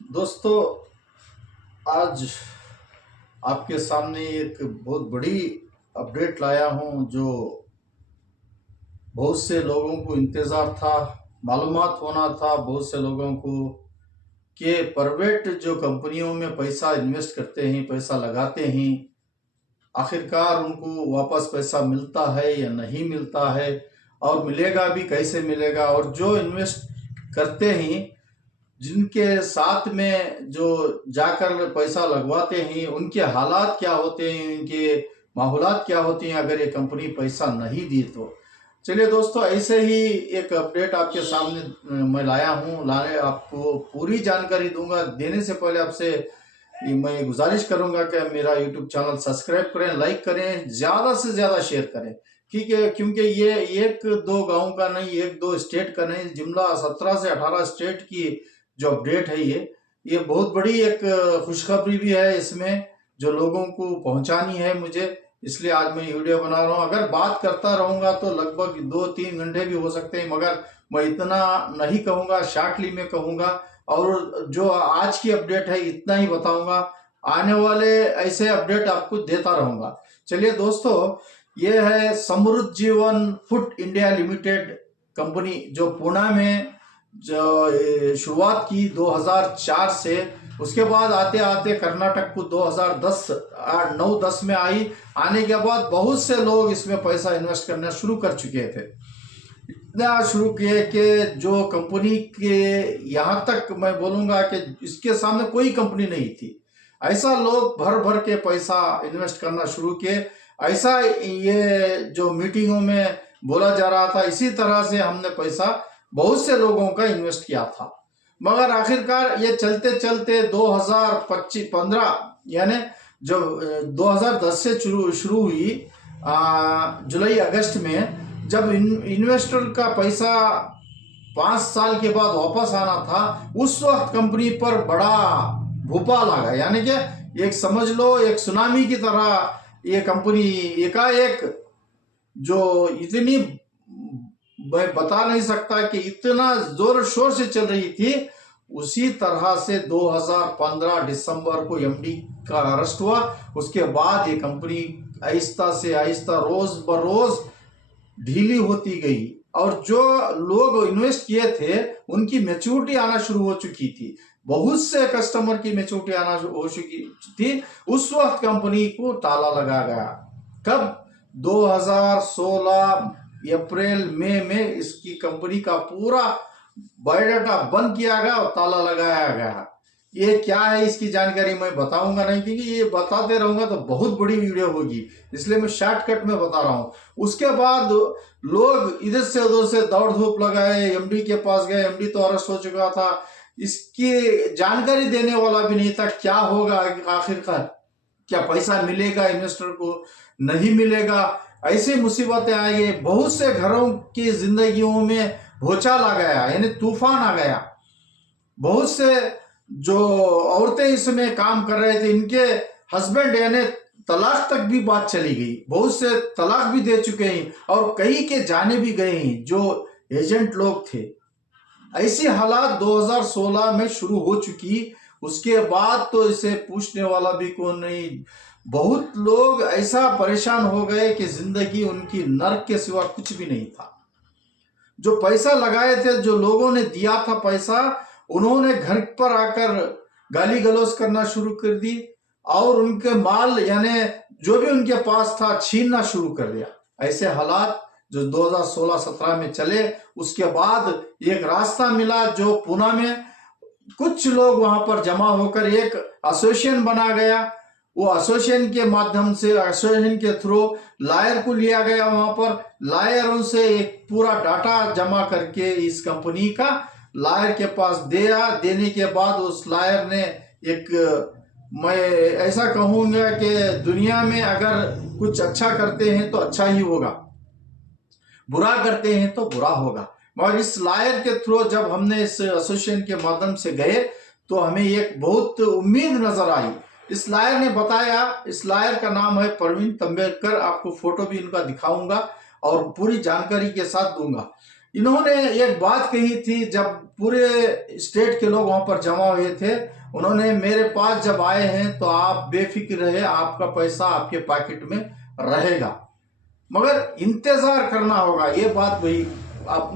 दोस्तों, आज आपके सामने एक बहुत बड़ी अपडेट लाया हूं जो बहुत से लोगों को इंतज़ार था, मालूमात होना था बहुत से लोगों को कि प्राइवेट जो कंपनियों में पैसा इन्वेस्ट करते हैं, पैसा लगाते हैं, आखिरकार उनको वापस पैसा मिलता है या नहीं मिलता है, और मिलेगा भी कैसे मिलेगा। और जो इन्वेस्ट करते हैं, जिनके साथ में जो जाकर पैसा लगवाते हैं, उनके हालात क्या होते हैं, उनके माहौलात क्या होती हैं अगर ये कंपनी पैसा नहीं दी तो। चलिए दोस्तों, ऐसे ही एक अपडेट आपके सामने मैं लाया हूँ। लाने आपको पूरी जानकारी दूंगा। देने से पहले आपसे मैं गुजारिश करूंगा कि मेरा यूट्यूब चैनल सब्सक्राइब करें, लाइक करें, ज़्यादा से ज़्यादा शेयर करें। ठीक है, क्योंकि ये एक दो गांव का नहीं, एक दो स्टेट का नहीं, जुमला 17 से 18 स्टेट की जो अपडेट है ये बहुत बड़ी एक खुशखबरी भी है इसमें, जो लोगों को पहुंचानी है मुझे। इसलिए आज मैं वीडियो बना रहा हूं। अगर बात करता रहूंगा तो लगभग 2-3 घंटे भी हो सकते हैं, मगर मैं इतना नहीं कहूंगा, शॉर्टली में कहूंगा। और जो आज की अपडेट है इतना ही बताऊंगा, आने वाले ऐसे अपडेट आपको देता रहूंगा। चलिए दोस्तों, ये है समृद्ध जीवन फूड इंडिया लिमिटेड कंपनी, जो पुणे में जो शुरुआत की 2004 से। उसके बाद आते आते कर्नाटक को 2010 9-10 में आई। आने के बाद बहुत से लोग इसमें पैसा इन्वेस्ट करना शुरू कर चुके थे। इतना शुरू किए कि जो कंपनी के, यहाँ तक मैं बोलूंगा कि इसके सामने कोई कंपनी नहीं थी। ऐसा लोग भर भर के पैसा इन्वेस्ट करना शुरू किए। ऐसा ये जो मीटिंगों में बोला जा रहा था, इसी तरह से हमने पैसा बहुत से लोगों का इन्वेस्ट किया था। मगर आखिरकार ये चलते चलते 2015 यानी जो 2010 से शुरू हुई, जुलाई अगस्त में, जब इन्वेस्टर का पैसा 5 साल के बाद वापस आना था, उस वक्त कंपनी पर बड़ा भूपाल आ गया। यानी कि एक समझ लो, एक सुनामी की तरह ये कंपनी एकाएक, जो इतनी, मैं बता नहीं सकता कि इतना जोर शोर से चल रही थी, उसी तरह से 2015 दिसंबर को एमडी का अरेस्ट हुआ। उसके बाद ये कंपनी आहिस्ता से आहिस्ता, रोज बरोज ढीली होती गई। और जो लोग इन्वेस्ट किए थे उनकी मैच्योरिटी आना शुरू हो चुकी थी, बहुत से कस्टमर की मैच्योरिटी आना हो चुकी थी। उस वक्त कंपनी को ताला लगा गया। कब? 2016 अप्रैल मई में इसकी कंपनी का पूरा बायोडाटा बंद किया गया और ताला लगाया गया। ये क्या है, इसकी जानकारी मैं बताऊंगा नहीं, क्योंकि ये बताते रहूंगा तो बहुत बड़ी वीडियो होगी, इसलिए मैं शॉर्टकट में बता रहा हूं। उसके बाद लोग इधर से उधर से दौड़ धूप लगाए, एमडी के पास गए। एमडी तो अरेस्ट हो चुका था, इसकी जानकारी देने वाला भी नहीं था। क्या होगा आखिरकार, क्या पैसा मिलेगा इन्वेस्टर को, नहीं मिलेगा, ऐसी मुसीबतें आई। बहुत से घरों की जिंदगियों में भूचाल आ गया, यानी तूफान आ गया। बहुत से जो औरतें इसमें काम कर रहे थे, इनके हस्बैंड, यानी तलाक तक भी बात चली गई। बहुत से तलाक भी दे चुके हैं और कई के जाने भी गए हैं जो एजेंट लोग थे। ऐसी हालात 2016 में शुरू हो चुकी। उसके बाद तो इसे पूछने वाला भी कौन नहीं। बहुत लोग ऐसा परेशान हो गए कि जिंदगी उनकी नर्क के सिवा कुछ भी नहीं था। जो पैसा लगाए थे, जो लोगों ने दिया था पैसा, उन्होंने घर पर आकर गाली गलौज करना शुरू कर दी और उनके माल, यानी जो भी उनके पास था, छीनना शुरू कर दिया। ऐसे हालात जो 2016-17 में चले। उसके बाद एक रास्ता मिला, जो पुणे में कुछ लोग वहां पर जमा होकर एक एसोसिएशन बना गया। वो एसोसिएशन के माध्यम से, एसोसिएशन के थ्रू लायर को लिया गया। वहां पर लायरों से एक पूरा डाटा जमा करके इस कंपनी का लायर के पास दिया। देने के बाद उस लायर ने एक, मैं ऐसा कहूंगा कि दुनिया में अगर कुछ अच्छा करते हैं तो अच्छा ही होगा, बुरा करते हैं तो बुरा होगा। मगर इस लायर के थ्रू जब हमने इस एसोसिएशन के माध्यम से गए तो हमें एक बहुत उम्मीद नजर आई। इस लायर ने बताया, इस लायर का नाम है प्रवीण तंबेकर। आपको फोटो भी इनका दिखाऊंगा और पूरी जानकारी के साथ दूंगा। इन्होंने एक बात कही थी जब पूरे स्टेट के लोग वहां पर जमा हुए थे। उन्होंने मेरे पास जब आए हैं तो आप बेफिक्र रहे, आपका पैसा आपके पॉकेट में रहेगा, मगर इंतजार करना होगा। ये बात वही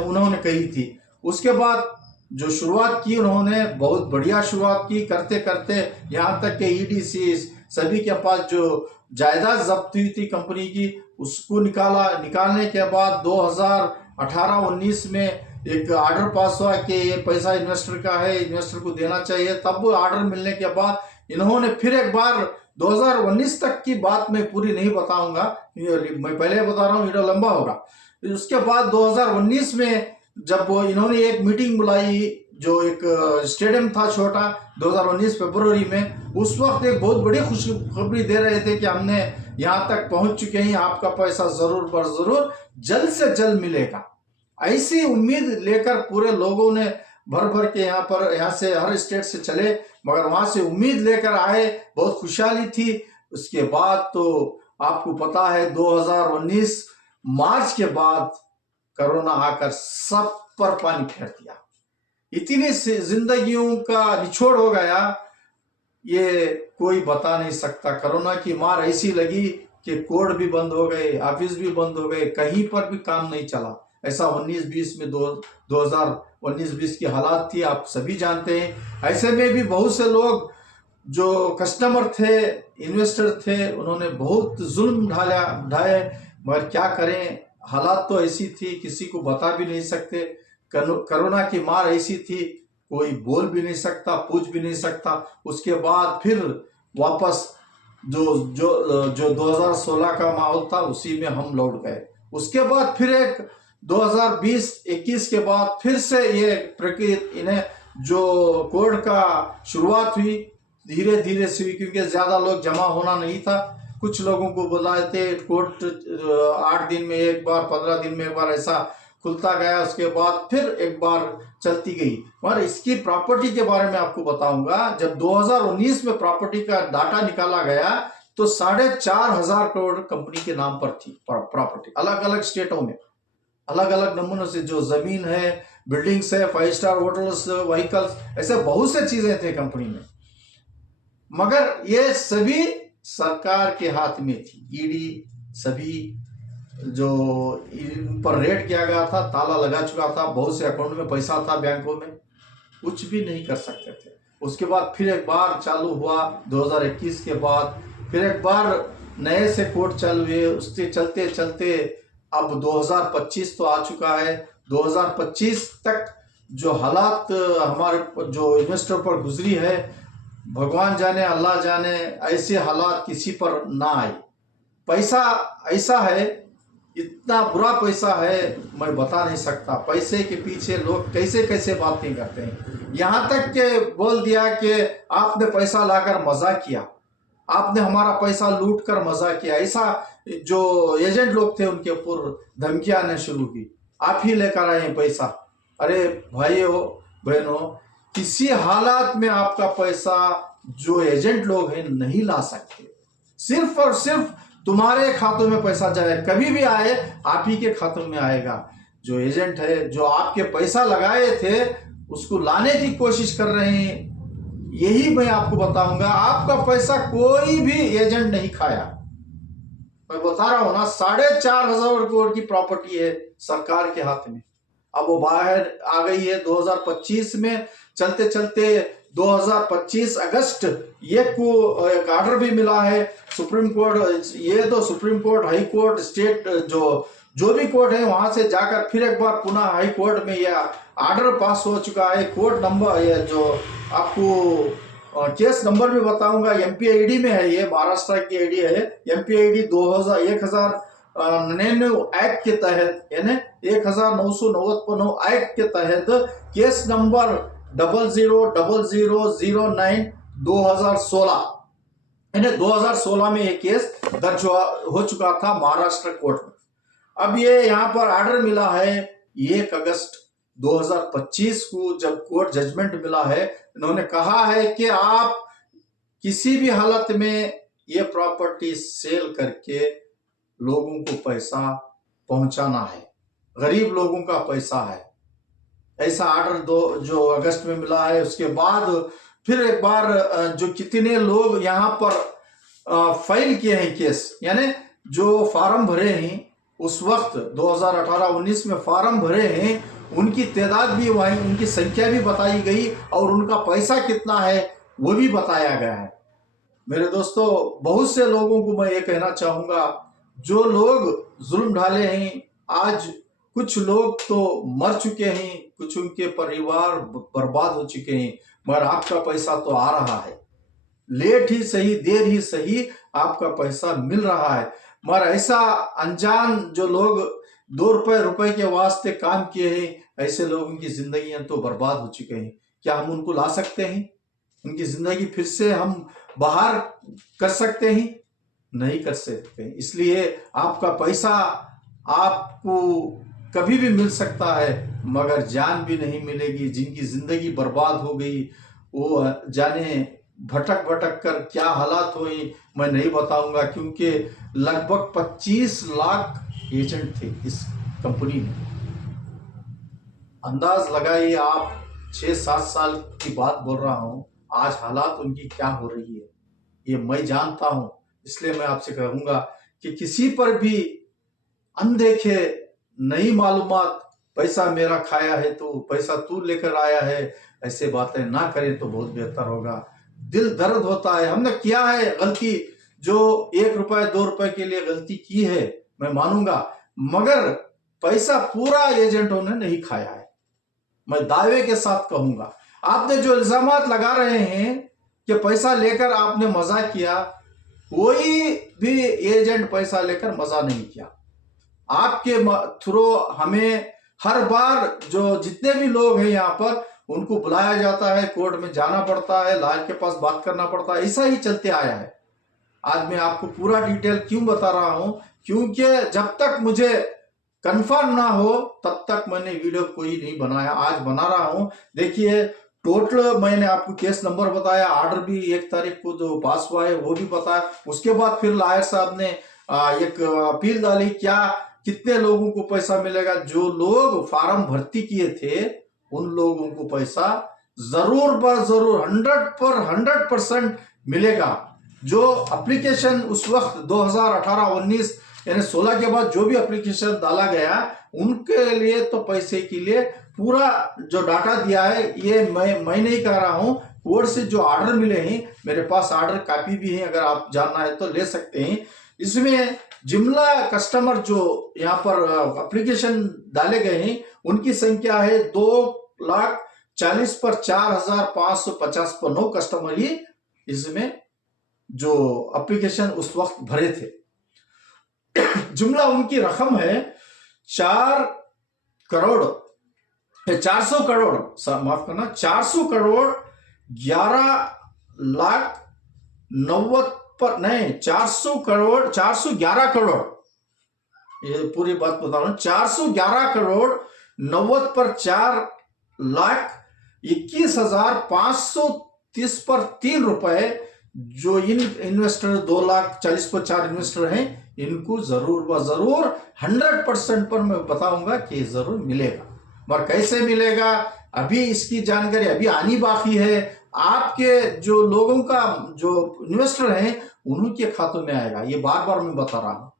उन्होंने कही थी। उसके बाद जो शुरुआत की उन्होंने, बहुत बढ़िया शुरुआत की। करते करते यहाँ तक कि ईडीसी सभी के पास जो जायदाद जब्त हुई थी कंपनी की, उसको निकालने के बाद 2018-19 में एक ऑर्डर पास हुआ कि ये पैसा इन्वेस्टर का है, इन्वेस्टर को देना चाहिए। तब ऑर्डर मिलने के बाद इन्होंने फिर एक बार 2019 तक की बात मैं पूरी नहीं बताऊंगा, मैं पहले बता रहा हूँ, वीडियो लंबा होगा। उसके बाद 2019 में जब इन्होंने एक मीटिंग बुलाई, जो एक स्टेडियम था छोटा, 2019 फरवरी में, उस वक्त एक बहुत बड़ी खुशखबरी दे रहे थे कि हमने यहाँ तक पहुंच चुके हैं, आपका पैसा जरूर पर जरूर जल्द से जल्द मिलेगा। ऐसी उम्मीद लेकर पूरे लोगों ने भर भर के यहाँ से हर स्टेट से चले, मगर वहां से उम्मीद लेकर आए, बहुत खुशहाली थी। उसके बाद तो आपको पता है 2019 मार्च के बाद कोरोना आकर सब पर पानी फेर दिया। इतनी जिंदगियों का निचोड़ हो गया, ये कोई बता नहीं सकता। कोरोना की मार ऐसी लगी कि कोर्ट भी बंद हो गए, ऑफिस भी बंद हो गए, कहीं पर भी काम नहीं चला। ऐसा 19-20 में 2019-20 की हालात थी, आप सभी जानते हैं। ऐसे में भी बहुत से लोग जो कस्टमर थे, इन्वेस्टर थे, उन्होंने बहुत जुल्म ढाए, मगर क्या करें, हालात तो ऐसी थी, किसी को बता भी नहीं सकते। कोरोना की मार ऐसी थी, कोई बोल भी नहीं सकता, पूछ भी नहीं सकता। उसके बाद फिर वापस जो 2016 का माहौल था, उसी में हम लौट गए। उसके बाद फिर एक 2020-21 के बाद फिर से ये प्रक्रिया, इन्हें जो कोर्ट का शुरुआत हुई, धीरे धीरे से हुई, क्योंकि ज्यादा लोग जमा होना नहीं था। कुछ लोगों को बुलाए थे कोर्ट, 8 दिन में एक बार, 15 दिन में एक बार ऐसा खुलता गया। उसके बाद फिर एक बार चलती गई। और इसकी प्रॉपर्टी के बारे में आपको बताऊंगा, जब 2019 में प्रॉपर्टी का डाटा निकाला गया तो 4,500 करोड़ कंपनी के नाम पर थी प्रॉपर्टी, अलग अलग स्टेटों में, अलग अलग नमूनों से, जो जमीन है, बिल्डिंग्स है, 5 स्टार होटल्स, व्हीकल्स, ऐसे बहुत से चीजें थे कंपनी में। मगर ये सभी सरकार के हाथ में थी। ईडी सभी जो इन पर रेड किया गया था, ताला लगा चुका था, बहुत से अकाउंट में पैसा था बैंकों में, कुछ भी नहीं कर सकते थे। उसके बाद फिर एक बार चालू हुआ 2021 के बाद, फिर एक बार नए से कोर्ट चालू हुए। उससे चलते चलते अब 2025 तो आ चुका है। 2025 तक जो हालात हमारे जो इन्वेस्टर पर गुजरी है, भगवान जाने, अल्लाह जाने, ऐसे हालात किसी पर ना आए। पैसा ऐसा है, इतना बुरा पैसा है, मैं बता नहीं सकता। पैसे के पीछे लोग कैसे कैसे बातें करते हैं। यहाँ तक के बोल दिया कि आपने पैसा लाकर मजा किया, आपने हमारा पैसा लूट कर मजा किया। ऐसा जो एजेंट लोग थे उनके ऊपर धमकियां आने शुरू की, आप ही लेकर आए हैं पैसा। अरे भाइयों बहनों, किसी हालात में आपका पैसा जो एजेंट लोग हैं नहीं ला सकते। सिर्फ और सिर्फ तुम्हारे खातों में पैसा जाए, कभी भी आए आप ही के खातों में आएगा। जो एजेंट है, जो आपके पैसा लगाए थे, उसको लाने की कोशिश कर रहे हैं। यही मैं आपको बताऊंगा, आपका पैसा कोई भी एजेंट नहीं खाया। मैं बता रहा हूं ना, 4,500 करोड़ की प्रॉपर्टी है सरकार के हाथ में। अब वो बाहर आ गई है 2025 में। चलते चलते 2025 अगस्त ये को एक ऑर्डर भी मिला है सुप्रीम कोर्ट। ये तो supreme court, high court, state जो भी कोर्ट है, वहां से जाकर फिर एक बार पुनः हाई कोर्ट में यह ऑर्डर पास हो चुका है। कोर्ट नंबर, ये जो आपको केस नंबर भी बताऊंगा, एमपीआईडी में है, ये महाराष्ट्र की आईडी है, एमपीआईडी 1999 एक्ट के तहत, यानी 1999 एक्ट के तहत केस नंबर 000009 2016, यानी 2016 में ये केस दर्ज हो चुका था महाराष्ट्र कोर्ट में। अब ये यहाँ पर ऑर्डर मिला है 1 अगस्त 2025 को, जब कोर्ट जजमेंट मिला है। इन्होंने कहा है कि आप किसी भी हालत में ये प्रॉपर्टी सेल करके लोगों को पैसा पहुंचाना है। गरीब लोगों का पैसा है। ऐसा आर्डर जो अगस्त में मिला है, उसके बाद फिर एक बार जो कितने लोग यहाँ पर फाइल किए हैं केस, यानी जो फार्म भरे हैं उस वक्त 2018-19 में फार्म भरे हैं, उनकी तादाद भी वहीं, उनकी संख्या भी बताई गई और उनका पैसा कितना है वो भी बताया गया है। मेरे दोस्तों, बहुत से लोगों को मैं ये कहना चाहूँगा, जो लोग जुल्म ढाले हैं, आज कुछ लोग तो मर चुके हैं, कुछ उनके परिवार बर्बाद हो चुके हैं, मगर आपका पैसा तो आ रहा है। लेट ही सही, देर ही सही, आपका पैसा मिल रहा है। मगर ऐसा अनजान जो लोग 2 रुपए के वास्ते काम किए हैं, ऐसे लोगों की जिंदगियां तो बर्बाद हो चुके हैं। क्या हम उनको ला सकते हैं? उनकी जिंदगी फिर से हम बाहर कर सकते हैं? नहीं कर सकते। इसलिए आपका पैसा आपको कभी भी मिल सकता है, मगर जान भी नहीं मिलेगी। जिनकी जिंदगी बर्बाद हो गई, वो जाने भटक भटक कर क्या हालात हुई मैं नहीं बताऊंगा, क्योंकि लगभग 25 लाख एजेंट थे इस कंपनी में। अंदाज लगाइए आप, 6-7 साल की बात बोल रहा हूं, आज हालात उनकी क्या हो रही है ये मैं जानता हूं। इसलिए मैं आपसे कहूंगा कि किसी पर भी अनदेखे नई मालूमात, पैसा मेरा खाया है तो पैसा तू लेकर आया है, ऐसे बातें ना करें तो बहुत बेहतर होगा। दिल दर्द होता है, हमने किया है गलती, जो 1 रुपए 2 रुपए के लिए गलती की है मैं मानूंगा, मगर पैसा पूरा एजेंटों ने नहीं खाया है। मैं दावे के साथ कहूंगा, आपने जो इल्जामात लगा रहे हैं कि पैसा लेकर आपने मजा किया, कोई भी एजेंट पैसा लेकर मजा नहीं किया। आपके थ्रू हमें हर बार जो जितने भी लोग हैं यहाँ पर, उनको बुलाया जाता है, कोर्ट में जाना पड़ता है, लॉयर के पास बात करना पड़ता है, ऐसा ही चलते आया है। आज मैं आपको पूरा डिटेल क्यों बता रहा हूं, क्योंकि जब तक मुझे कंफर्म ना हो तब तक मैंने वीडियो कोई नहीं बनाया। आज बना रहा हूं। देखिए, टोटल मैंने आपको केस नंबर बताया, आर्डर भी 1 तारीख को जो पास हुआ है वो भी बताया। उसके बाद फिर लॉयर साहब ने एक अपील डाली, क्या कितने लोगों को पैसा मिलेगा। जो लोग फार्म भर्ती किए थे उन लोगों को पैसा जरूर बर जरूर 100% मिलेगा। जो एप्लीकेशन उस वक्त 2018-19 यानी 16 के बाद जो भी एप्लीकेशन डाला गया, उनके लिए तो पैसे के लिए पूरा जो डाटा दिया है, ये मैं नहीं कह रहा हूं, कोर्ट से जो आर्डर मिले हैं, मेरे पास आर्डर कॉपी भी है, अगर आप जानना है तो ले सकते हैं। इसमें जुमला कस्टमर जो यहाँ पर एप्लीकेशन डाले गए हैं, उनकी संख्या है 2,40,000 पर 4,550 पर 9 कस्टमर ही इसमें जो एप्लीकेशन उस वक्त भरे थे। जुमला उनकी रकम है 400 करोड़ माफ करना 400 करोड़ 11 लाख 90 पर नहीं 400 करोड़ 411 करोड़, ये पूरी बात बता रहा हूं, 411 करोड़ 90 पर 4,21,530 पर 3 रुपए, जो इन इन्वेस्टर 2,40,000 पर 4 इन्वेस्टर हैं, इनको जरूर व जरूर 100% पर मैं बताऊंगा कि जरूर मिलेगा। मगर कैसे मिलेगा, अभी इसकी जानकारी अभी आनी बाकी है। आपके जो लोगों का जो इन्वेस्टर हैं उन्हीं के खातों में आएगा, ये बार बार मैं बता रहा हूं।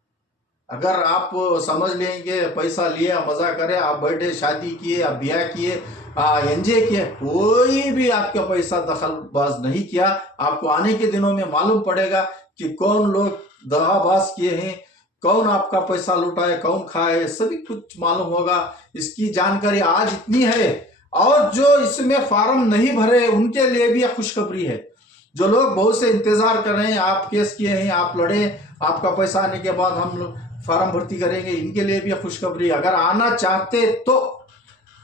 अगर आप समझ लेंगे पैसा लिए मजा करे, आप बर्थडे शादी किए, आप ब्याह किए, एंजॉय किए, कोई भी आपका पैसा दखलबाज नहीं किया। आपको आने के दिनों में मालूम पड़ेगा कि कौन लोग दगाबाज किए हैं, कौन आपका पैसा लुटाए, कौन खाए, सभी कुछ मालूम होगा। इसकी जानकारी आज इतनी है। और जो इसमें फार्म नहीं भरे उनके लिए भी खुशखबरी है। जो लोग बहुत से इंतजार कर रहे हैं, आप केस किए हैं, आप लड़े, आपका पैसा आने के बाद हम लोग फार्म भर्ती करेंगे, इनके लिए भी खुशखबरी। अगर आना चाहते तो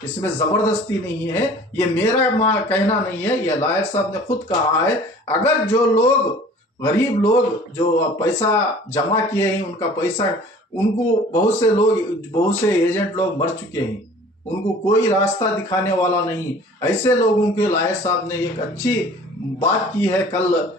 इसमें जबरदस्ती नहीं है, ये मेरा कहना नहीं है, ये लॉयर साहब ने खुद कहा है। अगर जो लोग गरीब लोग जो पैसा जमा किए हैं, उनका पैसा, उनको बहुत से एजेंट लोग मर चुके हैं, उनको कोई रास्ता दिखाने वाला नहीं, ऐसे लोगों के लॉयर साहब ने एक अच्छी बात की है। कल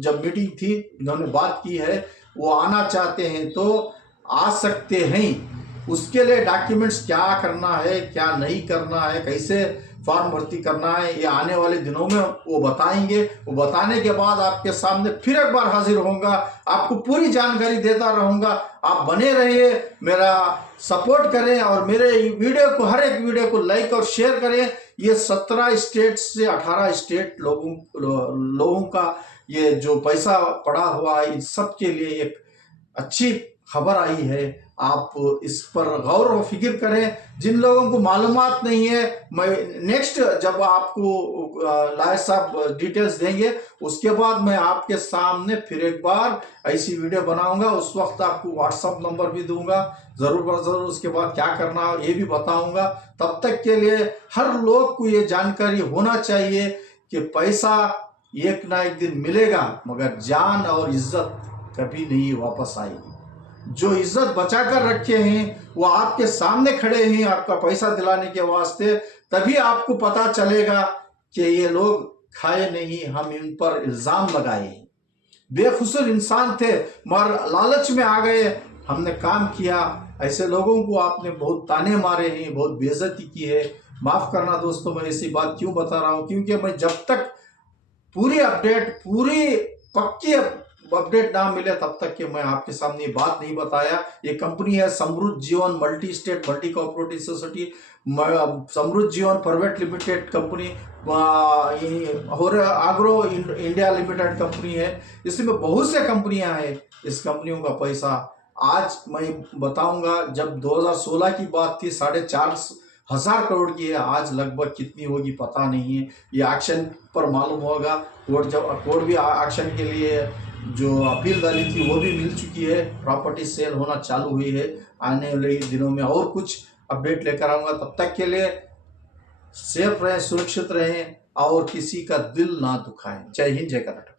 जब मीटिंग थी, उन्होंने बात की है, वो आना चाहते हैं तो आ सकते हैं। उसके लिए डॉक्यूमेंट्स क्या करना है, क्या नहीं करना है, कैसे फॉर्म भर्ती करना है, ये आने वाले दिनों में वो बताएंगे। वो बताने के बाद आपके सामने फिर एक बार हाजिर होऊंगा, आपको पूरी जानकारी देता रहूंगा। आप बने रहिए, मेरा सपोर्ट करें और मेरे वीडियो को, हर एक वीडियो को लाइक और शेयर करें। ये 17 स्टेट से 18 स्टेट लोगों का ये जो पैसा पड़ा हुआ है, इन सब के लिए एक अच्छी खबर आई है। आप इस पर गौर और फिक्र करें। जिन लोगों को मालूमात नहीं है, मैं नेक्स्ट जब आपको लायक साहब डिटेल्स देंगे, उसके बाद मैं आपके सामने फिर एक बार ऐसी वीडियो बनाऊंगा। उस वक्त आपको व्हाट्सएप नंबर भी दूंगा, जरूर उसके बाद क्या करना है ये भी बताऊंगा। तब तक के लिए हर लोग को ये जानकारी होना चाहिए कि पैसा एक ना एक दिन मिलेगा, मगर जान और इज्जत कभी नहीं वापस आएगी। जो इज्जत बचा कर रखे हैं वो आपके सामने खड़े हैं आपका पैसा दिलाने के वास्ते। तभी आपको पता चलेगा कि ये लोग खाए नहीं, हम इन पर इल्जाम लगाए। बेखुसूर इंसान थे मगर लालच में आ गए, हमने काम किया। ऐसे लोगों को आपने बहुत ताने मारे हैं, बहुत बेइज्जती की है। माफ करना दोस्तों, मैं ऐसी बात क्यों बता रहा हूं, क्योंकि मैं जब तक पूरी अपडेट, पूरी पक्की अपडेट ना मिले तब तक कि मैं आपके सामने बात नहीं बताया। ये कंपनी है समृद्ध जीवन multi state multi cooperative society, समृद्ध जीवन प्राइवेट लिमिटेड कंपनी और आग्रो इंडिया लिमिटेड कंपनी है। इसमें बहुत से कंपनियां हैं। इस कंपनियों का पैसा आज मैं बताऊंगा, जब 2016 की बात थी 4,500 करोड़ की है, आज लगभग कितनी होगी पता नहीं है। ये एक्शन पर मालूम होगा। कोर्ट भी एक्शन के लिए जो अपील डाली थी वो भी मिल चुकी है। प्रॉपर्टी सेल होना चालू हुई है। आने वाले दिनों में और कुछ अपडेट लेकर आऊंगा। तब तक के लिए सेफ रहें, सुरक्षित रहें और किसी का दिल ना दुखाएं। जय हिंद, जय कर्नाटक।